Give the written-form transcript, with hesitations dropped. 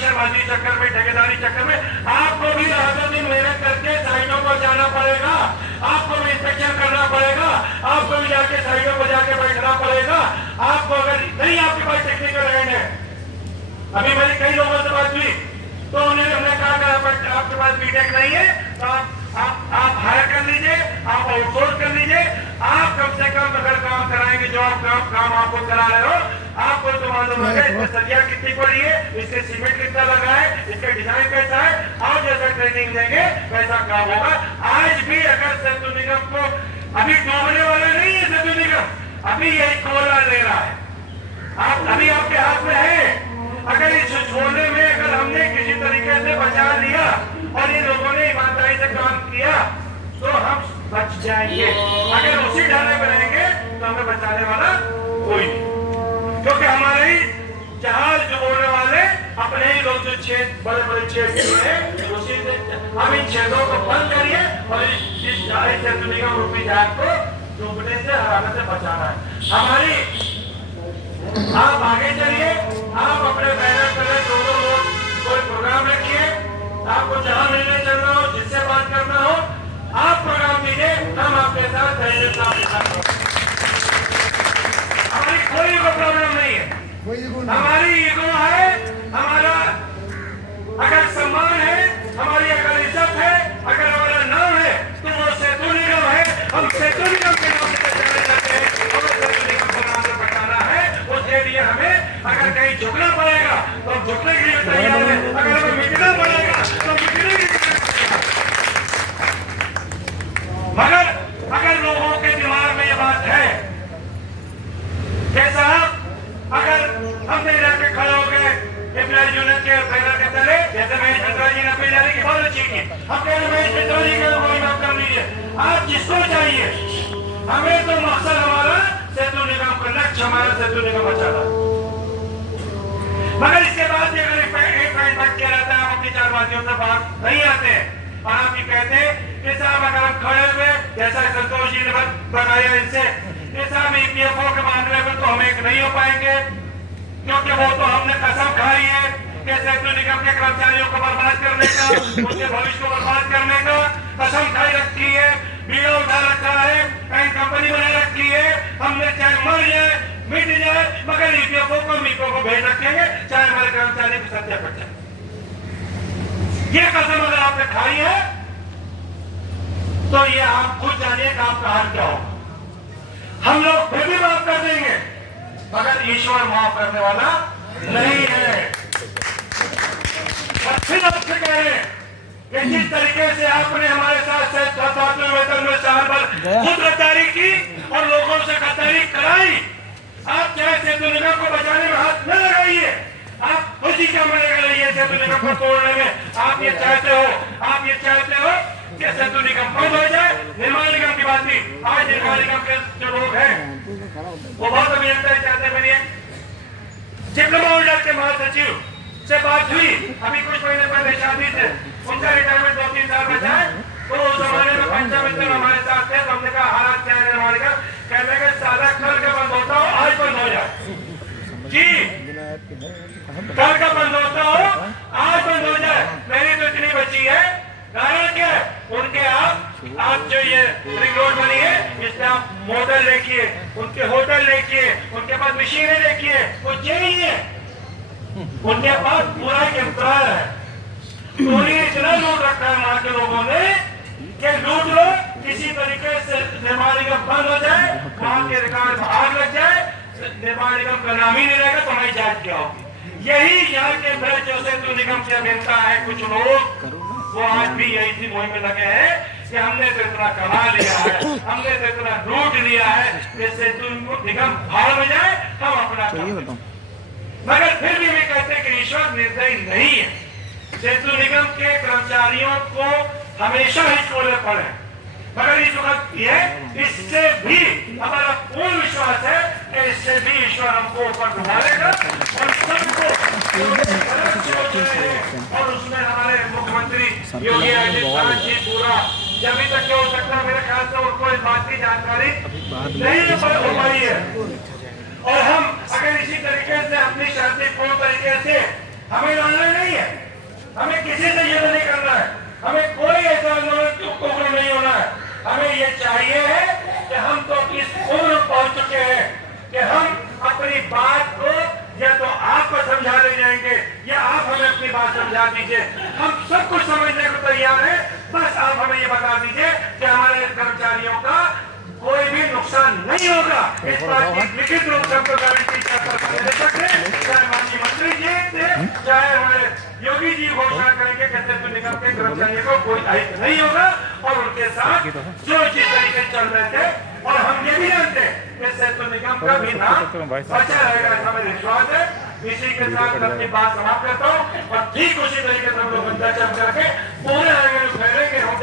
कमीशनबाजी चक्कर में, ठेकेदारी चक्कर में आपको भी रातों दिन मेहनत करके साइटों पर जाना पड़ेगा, आपको भी इंस्पेक्शन करना पड़ेगा, आपको भी जाके साइटों पर जाके बैठना पड़ेगा। आपको अगर नहीं आपके पास टेक्निकल हैंड है, अभी मेरी कई लोगों से बात हुई तो उन्होंने कहा कि आपके पास बीटेक नहीं है तो आप हायर कर लीजिए, आप आउटसोर्स कर लीजिए, आप कम से कम अगर काम कराएंगे जो आप काम आपको करा रहे हो, आपको तो मालूम है इसमें सरिया कितनी पड़ी है, इसके सीमेंट कितना लगा है, इसका डिजाइन कैसा है, आप जैसा ट्रेनिंग देंगे वैसा काम होगा। आज भी अगर सेतु निगम को अभी डूबने वाला नहीं है, सेतु निगम अभी यही कोला ले रहा है, आप अभी आपके हाथ में है। अगर इस छोड़ने में अगर हमने किसी तरीके से बचा लिया और इन लोगों ने ईमानदारी से काम किया तो हम बच जाएंगे। अगर उसी ढाले पर रहेंगे तो हमें बचाने वाला कोई नहीं, क्योंकि हमारे ही जहाज जो बोलने वाले अपने ही लोग जो छेद बड़े बड़े छेद हैं उसी से हम इन छेदों को बंद करिए और इस सेतु निगम रूपी जहाज को डूबने से हराने से बचाना है हमारी। आप आगे चलिए, आप अपने बैनर पर दोनों लोग कोई प्रोग्राम रखिए, आपको जहां मिलने चलना हो, जिससे बात करना हो, आप प्रोग्राम दीजिए, हम आपके साथ हमारी कोई प्रॉब्लम नहीं है, हमारी ईगो है, हमारा अगर सम्मान है, हमारी अगर इज्जत है, अगर हमारा नाम है तो वो सेतु निगम है। हम सेतु निगम के नाम से जाने जाते हैं, हमें सेतु निगम को नाम से बताना है। उसके लिए हमें अगर कहीं झुकना पड़ेगा तो हम झुकने के लिए तैयार है, अगर हमें मिटना पड़ेगा तो मिटने के लिए तैयार है। मगर अगर लोगों के दिमाग में ये बात है कि साहब अगर हमने जाके खड़े हो गए एम्प्लॉय यूनियन के बैनर के तले, जैसे महेश मित्रा जी ने अपनी जाने की बहुत अच्छी की, हम कह रहे महेश मित्रा जी को कोई बात कर लीजिए, आप जिसको चाहिए, हमें तो मकसद हमारा सेतु निगम का लक्ष्य, हमारा सेतु निगम बचाना। मगर इसके बाद भी अगर एक फैसला किया रहता है, आप अपनी चार बातियों से बात नहीं आते हैं और आप ये कहते हैं कि साहब अगर हम खड़े हुए जैसा संतोष जी ने बताया इनसे कि साहब ईपीएफओ के मामले में तो हम एक नहीं हो पाएंगे, क्योंकि वो तो हमने कसम खाई है कि सेतु निगम के कर्मचारियों को बर्बाद करने का, उनके भविष्य को बर्बाद करने का कसम खाई रखी है, बीड़ा उठा रखा है, बैंक कंपनी बना रखी है, हमने चाहे मर जाए मिट जाए मगर ईपीएफओ को मीको को भेज रखेंगे, चाहे हमारे कर्मचारी की सत्या कर जाए। ये कसम अगर आपने खाई है तो ये आप खुद जानिए कि आपका हाल क्या होगा। हम लोग फिर भी माफ कर देंगे मगर ईश्वर माफ करने वाला नहीं है। और फिर आपसे कह रहे हैं कि जिस तरीके से आपने हमारे साथ सातवें वेतन में साल भर खुद गद्दारी की और लोगों से गद्दारी कराई, आप चाहे सेतु निगम को बचाने में हाथ न लगाइए, आप उसी का मजा रहिए सेतु निगम को तोड़ने में। आप ये चाहते हो कि सेतु निगम बंद हो जाए। निर्माण निगम की बात थी, आज निर्माण निगम के जो लोग हैं वो बहुत अभियंता चाहते हैं। मेरी डिप्लोमा होल्डर के महासचिव से बात हुई, अभी कुछ महीने पहले शादी थे, उनका रिटायरमेंट 2-3 साल बचा है, तो उस जमाने में पंचामित्र हमारे साथ थे, तो हमने कहा हालात क्या है निर्माण का, कहने का सादा कल का बंद होता हो आज बंद हो जाए जी, कल का बंद होता हो आज बंद हो जाए। मेरी तो इतनी बची है, कारण क्या है उनके, आप जो ये रिंग रोड बनी है इसमें आप मोटर देखिए, उनके होटल देखिए, उनके पास मशीनें देखिए, वो यही है, उनके पास पूरा इंतजार है। उन्हें इतना लूट रखा है वहां के लोगों ने कि लूट लो, किसी तरीके से निर्माण निगम बंद हो जाए, वहां के रिकॉर्ड में आग लग जाए, निर्माण निगम का नाम ही नहीं रहेगा तो हमारी जांच क्या होगी। यही यहाँ के अंदर जो सेतु निगम के अभियंता है कुछ लोग, वो आज भी यही सी मुहिम में लगे हैं कि हमने तो इतना कमा लिया है, हमने तो इतना लूट लिया है कि सेतु निगम भाड़ में जाए हम अपना। मगर फिर भी वे कहते हैं कि ईश्वर निर्दयी नहीं है, सेतु निगम के कर्मचारियों को हमेशा ही छोड़ने पड़े, मगर इस वक्त ये इससे भी हमारा पूर्ण विश्वास है कि इससे भी ईश्वर हमको ऊपर उठाएगा और सबको, और उसमें हमारे मुख्यमंत्री योगी आदित्यनाथ जी पूरा जब तक क्या हो सकता है, मेरे ख्याल से उनको इस बात की जानकारी नहीं हो पाई है। और हम अगर इसी तरीके से अपनी शांतिपूर्ण तरीके से हमें लड़ना नहीं है, हमें किसी से युद्ध नहीं करना है, हमें कोई ऐसा आंदोलन नहीं होना है। हमें ये चाहिए है कि हम तो इस उम्र पहुंच चुके हैं कि हम अपनी बात को या तो आपको समझा ले जाएंगे या आप हमें अपनी बात समझा दीजिए। हम सब कुछ समझने को तैयार है, बस आप हमें ये बता दीजिए कि हमारे कर्मचारियों का कोई भी नुकसान नहीं होगा। इस बात की लिखित रूप से हमको गारंटी दे सकते हैं, चाहे माननीय मंत्री जी थे, चाहे हमारे योगी जी घोषणा करेंगे कि सेतु निगम के कर्मचारियों को कोई दायित्व नहीं होगा और उनके साथ जो जिस तरीके चल रहे थे। और हम ये भी जानते हैं कि सेतु निगम का भी नाम बचा रहेगा, ऐसा हमें विश्वास है। इसी के साथ मैं अपनी बात समाप्त करता हूँ और ठीक उसी तरीके से हम लोग चल करके पूरे आगे फैलेंगे। हम